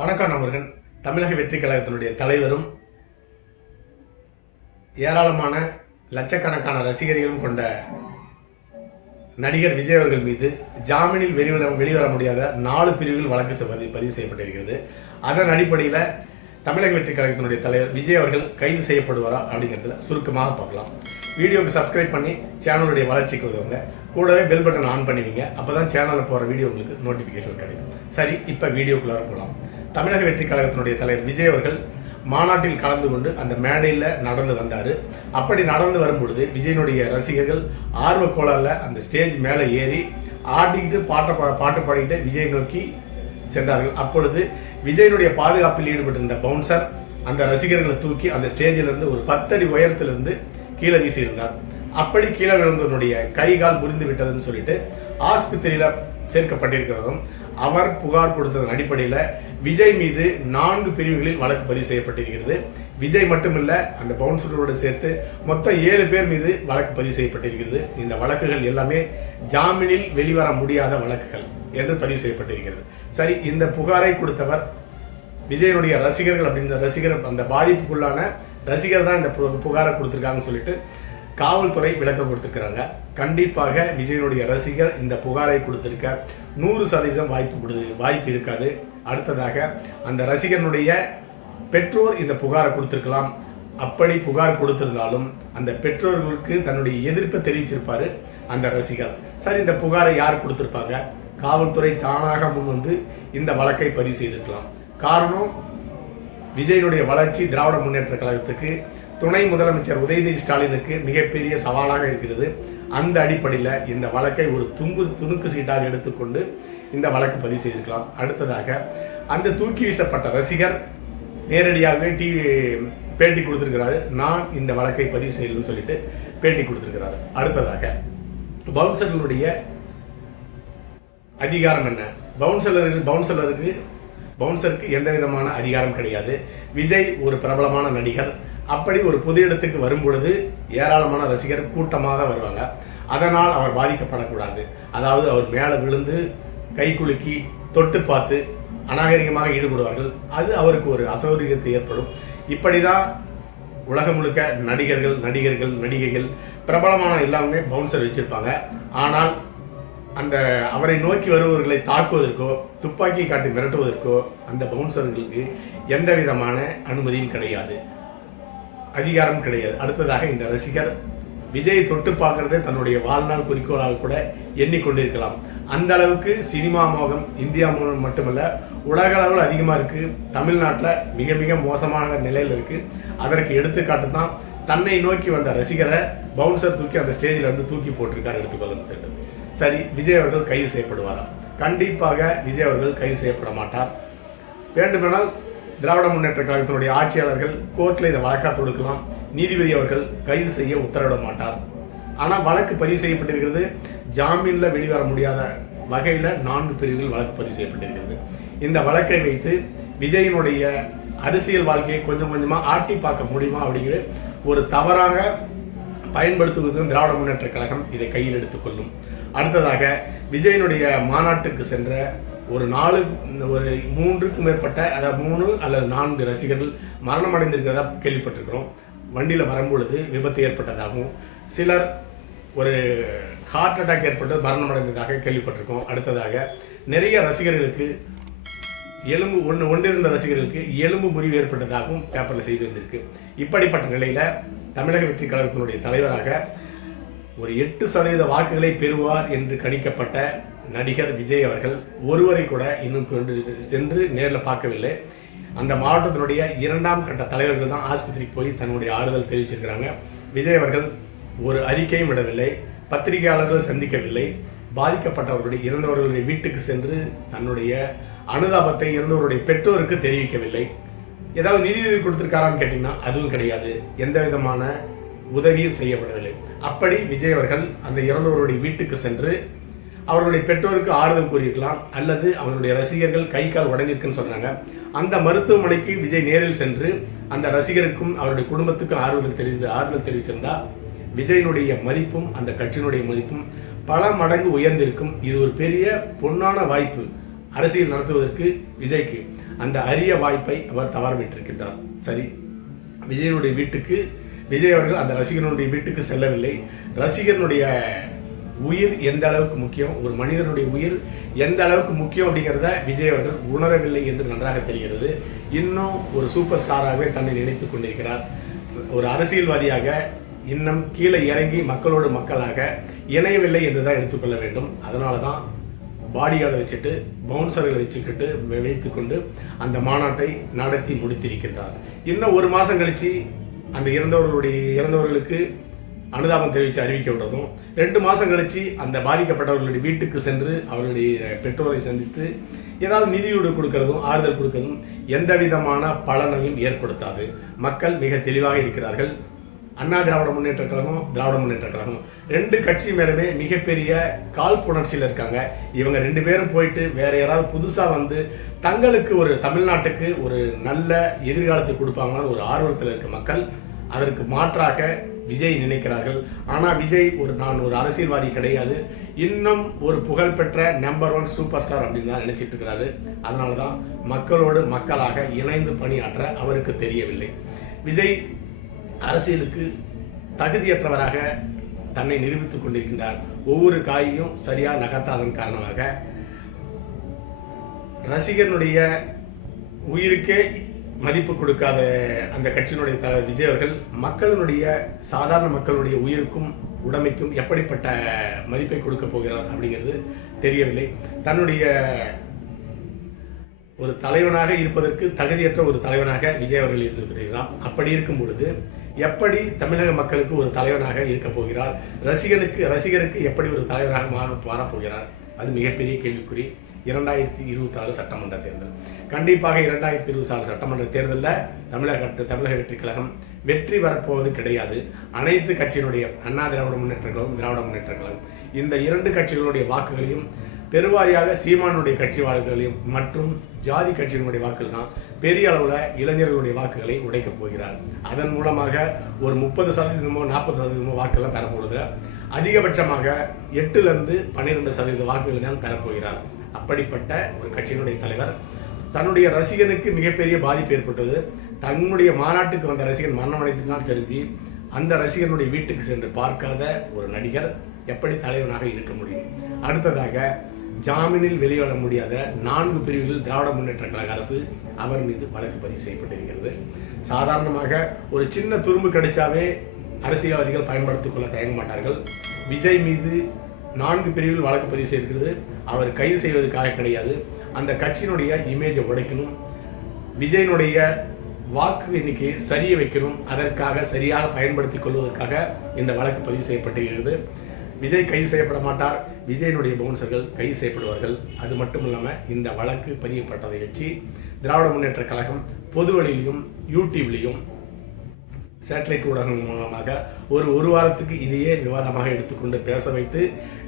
வணக்கம் நண்பர்கள். தமிழக வெற்றி கழகத்தினுடைய தலைவரும் ஏராளமான லட்சக்கணக்கான ரசிகர்களும் கொண்ட நடிகர் விஜய் அவர்கள் மீது ஜாமீனில் வெளிவர முடியாத 4 பிரிவுகள் வழக்கு பதிவு செய்யப்பட்டிருக்கிறது. அதன் அடிப்படையில் தமிழக வெற்றி கழகத்தினுடைய தலைவர் விஜய் அவர்கள் கைது செய்யப்படுவாரா அப்படிங்கிறதுல சுருக்கமாக பார்க்கலாம். வீடியோக்கு சப்ஸ்கிரைப் பண்ணி சேனலுடைய வளர்ச்சிக்கு உதவுங்க. கூடவே பெல் பட்டன் ஆன் பண்ணிவிங்க. அப்போ தான் சேனலில் போகிற வீடியோ உங்களுக்கு நோட்டிஃபிகேஷன் கிடைக்கும். சரி, இப்போ வீடியோக்குள்ளார போகலாம். தமிழக வெற்றி கழகத்தினுடைய தலைவர் விஜய் அவர்கள் மாநாட்டில் கலந்து கொண்டு அந்த மேடையில் நடந்து வந்தார். அப்படி நடந்து வரும்பொழுது விஜயனுடைய ரசிகர்கள் ஆர்வ கோளாறுல அந்த ஸ்டேஜ் மேலே ஏறி ஆடிக்கிட்டு பாட்டு பாடிக்கிட்டு விஜய் நோக்கி சென்றார்கள். அப்பொழுது விஜயனுடைய பாதுகாப்பில் ஈடுபட்டிருந்த பவுன்சர் அந்த ரசிகர்களை தூக்கி அந்த ஸ்டேஜிலிருந்து ஒரு 10 அடி உயரத்திலிருந்து கீழே வீசியிருந்தார். அப்படி கீழே விழுந்தவனுடைய கை கால் முறிந்து விட்டதுன்னு சொல்லிட்டு ஆஸ்பத்திரியில் சேர்க்கப்பட்டிருக்கிறதும் அவர் புகார் கொடுத்ததன் அடிப்படையில் விஜய் மீது 4 பிரிவுகளில் வழக்கு பதிவு செய்யப்பட்டிருக்கிறது. விஜய் மட்டுமில்ல, அந்த பவுன்சரோடு சேர்த்து மொத்தம் 7 பேர் மீது வழக்கு பதிவு செய்யப்பட்டிருக்கிறது. இந்த வழக்குகள் எல்லாமே ஜாமீனில் வெளிவர முடியாத வழக்குகள் என்று பதிவு செய்யப்பட்டிருக்கிறது. சரி, இந்த புகாரை கொடுத்தவர் விஜயனுடைய ரசிகர்கள் அப்படின்ற ரசிகர், அந்த பாதிப்புக்குள்ளான ரசிகர் தான் இந்த புகாரை கொடுத்துருக்காங்கன்னு சொல்லிட்டு காவல்துறை விளக்கம் கொடுத்துருக்கிறாங்க. கண்டிப்பாக விஜயனுடைய ரசிகர் இந்த புகாரை கொடுத்திருக்க 100% வாய்ப்பு இருக்காது. அடுத்ததாக அந்த ரசிகனுடைய பெற்றோர் இந்த புகாரை கொடுத்திருக்கலாம். அப்படி புகார் கொடுத்திருந்தாலும் அந்த பெற்றோர்களுக்கு தன்னுடைய எதிர்ப்பை தெரிவிச்சிருப்பாரு அந்த ரசிகர். சரி, இந்த புகாரை யார் கொடுத்திருப்பாங்க? காவல்துறை தானாக முன் வந்து இந்த வழக்கை பதிவு செய்திருக்கலாம். காரணம், விஜயனுடைய வளர்ச்சி திராவிட முன்னேற்ற கழகத்துக்கு துணை முதலமைச்சர் உதயநிதி ஸ்டாலினுக்கு மிகப்பெரிய சவாலாக இருக்கிறது. அந்த அடிப்படையில் இந்த வழக்கை ஒரு துணுக்கு சீட்டாக எடுத்துக்கொண்டு இந்த வழக்கு பதிவு செய்திருக்கலாம். அடுத்ததாக அந்த தூக்கி வீசப்பட்ட ரசிகர் நேரடியாகவே பேட்டி கொடுத்திருக்கிறாரு. நான் இந்த வழக்கை பதிவு செய்யலன்னு சொல்லிட்டு பேட்டி கொடுத்திருக்கிறாரு. அடுத்ததாக பவுன்சர்களுடைய அதிகாரம் என்ன? பவுன்சருக்கு எந்த விதமான அதிகாரம் கிடையாது. விஜய் ஒரு பிரபலமான நடிகர். அப்படி ஒரு பொது இடத்துக்கு வரும்பொழுது ஏராளமான ரசிகர் கூட்டமாக வருவாங்க. அதனால் அவர் பாதிக்கப்படக்கூடாது. அதாவது அவர் மேலே விழுந்து கை குலுக்கி தொட்டு பார்த்து அநாகரிகமாக ஈடுபடுவார்கள். அது அவருக்கு ஒரு அசௌகரியத்தை ஏற்படும். இப்படிதான் உலகம் முழுக்க நடிகைகள் பிரபலமான எல்லாமே பவுன்சர் வச்சிருப்பாங்க. ஆனால் அந்த அவரை நோக்கி வருபவர்களை தாக்குவதற்கோ துப்பாக்கி காட்டி மிரட்டுவதற்கோ அந்த பவுன்சர்களுக்கு எந்த விதமான அனுமதியும் கிடையாது, அதிகாரம் கிடையாது. அடுத்ததாக இந்த ரசிகர் விஜய் தொட்டு பார்க்கறதே தன்னுடைய வாழ்நாள் குறிக்கோளாக கூட எண்ணிக்கொண்டிருக்கலாம். அந்த அளவுக்கு சினிமா மோகம் இந்தியா மட்டுமல்ல உலக அளவில் அதிகமாக இருக்கு. தமிழ்நாட்டில் மிக மிக மோசமான நிலையில் இருக்கு. அதற்கு எடுத்துக்காட்டு தான் தன்னை நோக்கி வந்த ரசிகரை பவுன்சர் தூக்கி அந்த ஸ்டேஜில் வந்து தூக்கி போட்டிருக்காரு எடுத்துக்கொள்ளும் சென்று. சரி, விஜய் அவர்கள் கைது செய்யப்படுவாரா? கண்டிப்பாக விஜய் அவர்கள் கைது செய்யப்பட மாட்டார். வேண்டுமானால் திராவிட முன்னேற்ற கழகத்தினுடைய ஆட்சியாளர்கள் கோர்ட்டில் இதை வழக்காக தொடுக்கலாம். நீதிபதி அவர்கள் கைது செய்ய உத்தரவிட மாட்டார். ஆனால் வழக்கு பதிவு செய்யப்பட்டிருக்கிறது. ஜாமீனில் வெளிவர முடியாத வகையில் 4 பிரிவுகள் வழக்கு பதிவு செய்யப்பட்டிருக்கிறது. இந்த வழக்கை வைத்து விஜயனுடைய அரசியல் வாழ்க்கையை கொஞ்சம் கொஞ்சமாக ஆட்டி பார்க்க முடியுமா அப்படிங்கிற ஒரு தவறாக பயன்படுத்துவதும் திராவிட முன்னேற்ற கழகம் இதை கையில் எடுத்துக்கொள்ளும். அடுத்ததாக விஜயனுடைய மாநாட்டுக்கு சென்ற ஒரு 3க்கும் மேற்பட்ட, அதாவது 3 அல்லது 4 ரசிகர்கள் மரணம் அடைந்திருக்கிறதா கேள்விப்பட்டிருக்கிறோம். வண்டியில் வரும்பொழுது விபத்து ஏற்பட்டதாகவும் சிலர் ஒரு ஹார்ட் அட்டாக் ஏற்பட்டு மரணம் அடைந்ததாக கேள்விப்பட்டிருக்கோம். அடுத்ததாக நிறைய ரசிகர்களுக்கு ஒன்றிருந்த ரசிகர்களுக்கு எலும்பு முறிவு ஏற்பட்டதாகவும் பேப்பரில் செய்து வந்திருக்கு. இப்படிப்பட்ட நிலையில் தமிழக வெற்றி கழகத்தினுடைய தலைவராக ஒரு 8% வாக்குகளை பெறுவார் என்று கணிக்கப்பட்ட நடிகர் விஜய் அவர்கள் ஒருவரை கூட இன்னும் சென்று நேரில் பார்க்கவில்லை. அந்த மாவட்டத்தினுடைய 2ஆம் கட்ட தலைவர்கள் தான் ஆஸ்பத்திரிக்கு போய் தன்னுடைய ஆறுதல் தெரிவிச்சிருக்கிறாங்க. விஜய் அவர்கள் ஒரு அறிக்கையும் விடவில்லை, பத்திரிகையாளர்கள் சந்திக்கவில்லை, பாதிக்கப்பட்டவர்களுடைய இறந்தவர்களுடைய வீட்டுக்கு சென்று தன்னுடைய அனுதாபத்தை இறந்தவருடைய பெற்றோருக்கு தெரிவிக்கவில்லை. ஏதாவது நிதி கொடுத்திருக்காரான்னு கேட்டீங்கன்னா அதுவும் கிடையாது. எந்த விதமான உதவியும் செய்யப்படவில்லை. அப்படி விஜய் அவர்கள் அந்த இறந்தவருடைய வீட்டுக்கு சென்று அவர்களுடைய பெற்றோருக்கு ஆறுதல் கூறியிருக்கலாம், அல்லது அவர்களுடைய ரசிகர்கள் கை கால் உடைஞ்சிருக்குன்னு சொன்னாங்க. அந்த மருத்துவமனைக்கு விஜய் நேரில் சென்று அந்த ரசிகருக்கும் அவருடைய குடும்பத்துக்கும் ஆறுதல் தெரிவிச்சிருந்தா விஜயனுடைய மதிப்பும் அந்த கட்சியினுடைய மதிப்பும் பல மடங்கு உயர்ந்திருக்கும். இது ஒரு பெரிய பொன்னான வாய்ப்பு அரசியல் நடத்துவதற்கு விஜய்க்கு. அந்த அரிய வாய்ப்பை அவர் தவறவிட்டிருக்கின்றார். சரி, விஜய் அவர்கள் அந்த ரசிகனுடைய வீட்டுக்கு செல்லவில்லை. ரசிகனுடைய உயிர் எந்த அளவுக்கு முக்கியம், ஒரு மனிதனுடைய உயிர் எந்த அளவுக்கு முக்கியம் அப்படிங்கிறத விஜய் அவர்கள் உணரவில்லை என்று நன்றாக தெரிகிறது. இன்னும் ஒரு சூப்பர் ஸ்டாராகவே தன்னை நினைத்துக் கொண்டிருக்கிறார். ஒரு அரசியல்வாதியாக இன்னும் கீழே இறங்கி மக்களோடு மக்களாக இணையவில்லை என்று தான் எடுத்துக்கொள்ள வேண்டும். அதனால தான் பாடிகார்டை வச்சுட்டு பவுன்சர்களை வைத்துக்கொண்டு அந்த மாநாட்டை நடத்தி முடித்திருக்கின்றார். இன்னும் ஒரு மாதம் கழித்து அந்த இறந்தவர்களுக்கு அனுதாபம் தெரிவித்து அறிவிக்க விடுறதும், 2 மாதம் கழித்து அந்த பாதிக்கப்பட்டவர்களுடைய வீட்டுக்கு சென்று அவர்களுடைய பெற்றோரை சந்தித்து ஏதாவது நிதியீடு கொடுக்கறதும் ஆறுதல் கொடுக்கறதும் எந்த விதமான பலனையும் ஏற்படுத்தாது. மக்கள் மிக தெளிவாக இருக்கிறார்கள். அண்ணா திராவிட முன்னேற்ற கழகம், திராவிட முன்னேற்ற கழகம் 2 கட்சி மேலுமே மிகப்பெரிய காழ்ப்புணர்ச்சியில் இருக்காங்க. இவங்க 2 பேரும் போயிட்டு வேற யாராவது புதுசாக வந்து தங்களுக்கு ஒரு தமிழ்நாட்டுக்கு ஒரு நல்ல எதிர்காலத்தை கொடுப்பாங்கன்னு ஒரு ஆர்வத்தில் இருக்க மக்கள் அதற்கு மாற்றாக விஜய் நினைக்கிறார்கள். ஆனால் விஜய் நான் ஒரு அரசியல்வாதி கிடையாது, இன்னும் ஒரு புகழ்பெற்ற நம்பர் 1 சூப்பர் ஸ்டார் அப்படின்னு தான் நினைச்சிட்டு இருக்கிறாரு. அதனால தான் மக்களோடு மக்களாக இணைந்து பணியாற்ற அவருக்கு தெரியவில்லை. விஜய் அரசியலுக்கு தகுதியற்றவராக தன்னை நிரூபித்துக் கொண்டிருக்கின்றார். ஒவ்வொரு காயையும் சரியாக நகர்த்தாதன் காரணமாக ரசிகனுடைய உயிருக்கே மதிப்பு கொடுக்காத அந்த கட்சியினுடைய தலைவர் விஜய் அவர்கள் சாதாரண மக்களுடைய உயிருக்கும் உடைமைக்கும் எப்படிப்பட்ட மதிப்பை கொடுக்க போகிறார் அப்படிங்கிறது தெரியவில்லை. தன்னுடைய ஒரு தலைவனாக இருப்பதற்கு தகுதியற்ற ஒரு தலைவனாக விஜய் அவர்கள் இருந்திருக்கிறார். அப்படி இருக்கும் பொழுது எப்படி தமிழக மக்களுக்கு ஒரு தலைவனாக இருக்க போகிறார், ரசிகருக்கு எப்படி ஒரு தலைவராக மாறப்போகிறார், அது மிகப்பெரிய கேள்விக்குறி. 2026 சட்டமன்ற தேர்தல் கண்டிப்பாக 2026 சட்டமன்ற தேர்தலில் தமிழக வெற்றி கழகம் வெற்றி வரப்போவது கிடையாது. அனைத்து கட்சியினுடைய அண்ணா திராவிட முன்னேற்ற கழகம், திராவிட முன்னேற்ற கழகம் இந்த 2 கட்சிகளுடைய வாக்குகளையும் பெருவாரியாக சீமானுடைய கட்சி வாக்குகளையும் மற்றும் ஜாதி கட்சியினுடைய வாக்குகள் தான் பெரிய அளவில் இளைஞர்களுடைய வாக்குகளை உடைக்கப் போகிறார். அதன் மூலமாக ஒரு 30% 40% வாக்குகள் பெறப்போகுது. அதிகபட்சமாக 8லிருந்து 12% வாக்குகள் தான் பெறப்போகிறார். அப்படிப்பட்ட ஒரு கட்சியினுடைய தலைவர் தன்னுடைய ரசிகனுக்கு மிகப்பெரிய பாதிப்பு ஏற்பட்டது. தன்னுடைய மாநாட்டுக்கு வந்த ரசிகன் மரணம் அடைந்துதான் தெரிஞ்சு அந்த ரசிகனுடைய வீட்டுக்கு சென்று பார்க்காத ஒரு நடிகர் எப்படி தலைவனாக இருக்க முடியும்? அடுத்ததாக ஜாமீனில் வெளிவர முடியாத 4 பிரிவுகளில் திராவிட முன்னேற்ற கழக அரசு அவர் மீது வழக்கு பதிவு செய்யப்பட்டிருக்கிறது. சாதாரணமாக ஒரு சின்ன துரும்பு கிடைச்சாவே அரசியல்வாதிகள் பயன்படுத்திக் கொள்ள தயங்க மாட்டார்கள். விஜய் மீது 4 பிரிவில் வழக்கு பதிவு செய்திருக்கிறது. அவர் கைது செய்வதற்காக கிடையாது, அந்த கட்சியினுடைய இமேஜை உடைக்கணும், விஜயனுடைய வாக்கு எண்ணிக்கையை சரிய வைக்கணும், அதற்காக சரியாக பயன்படுத்திக் கொள்வதற்காக இந்த வழக்கு பதிவு செய்யப்பட்டிருக்கிறது. விஜய் கைது செய்யப்பட மாட்டார், விஜயனுடைய பவுன்சர்கள் கைது செய்யப்படுவார்கள். அது மட்டும் இல்லாமல் இந்த வழக்கு பதியப்பட்டதை வச்சு திராவிட முன்னேற்ற கழகம் பொது வழியிலையும் யூடியூப்லையும் சேட்டலைட் ஊடகங்கள் மூலமாக ஒரு வாரத்துக்கு இதையே விவாதமாக எடுத்துக்கொண்டு பேச வைத்து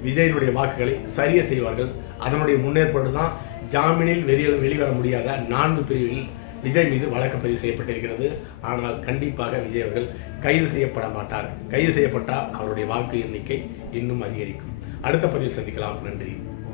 விஜயனுடைய வாக்குகளை சரிய செய்வார்கள். அதனுடைய முன்னேற்பாடு தான் ஜாமீனில் வெளிவர முடியாத 4 பிரிவில் விஜய் மீது வழக்கு பதிவு செய்யப்பட்டிருக்கிறது. ஆனால் கண்டிப்பாக விஜய் அவர்கள் கைது செய்யப்பட மாட்டார். கைது செய்யப்பட்டால் அவருடைய வாக்கு எண்ணிக்கை இன்னும் அதிகரிக்கும். அடுத்த பதிவில் சந்திக்கலாம். நன்றி.